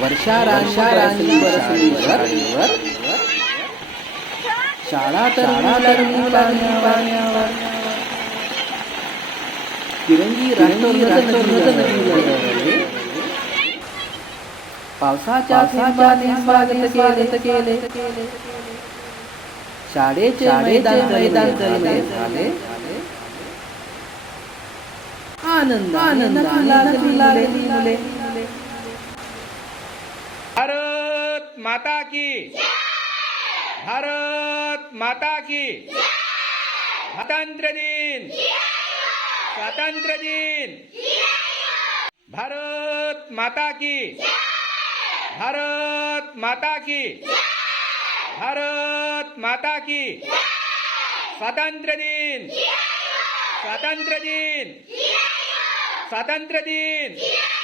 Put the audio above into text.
वर्षा राणी शाळा तर पाण्यावर तिरंगी पावसाच्या केले शाळेचे मैदान मैदान झाले आनंद आनंद लागली लागली मुले भारत माता की। भारत माता की। स्वातंत्र्य दिन। स्वातंत्र्य दिन। भारत माता की। भारत माता की। भारत माता की। स्वातंत्र्य दिन। स्वातंत्र्य दिन। स्वातंत्र्य दिन।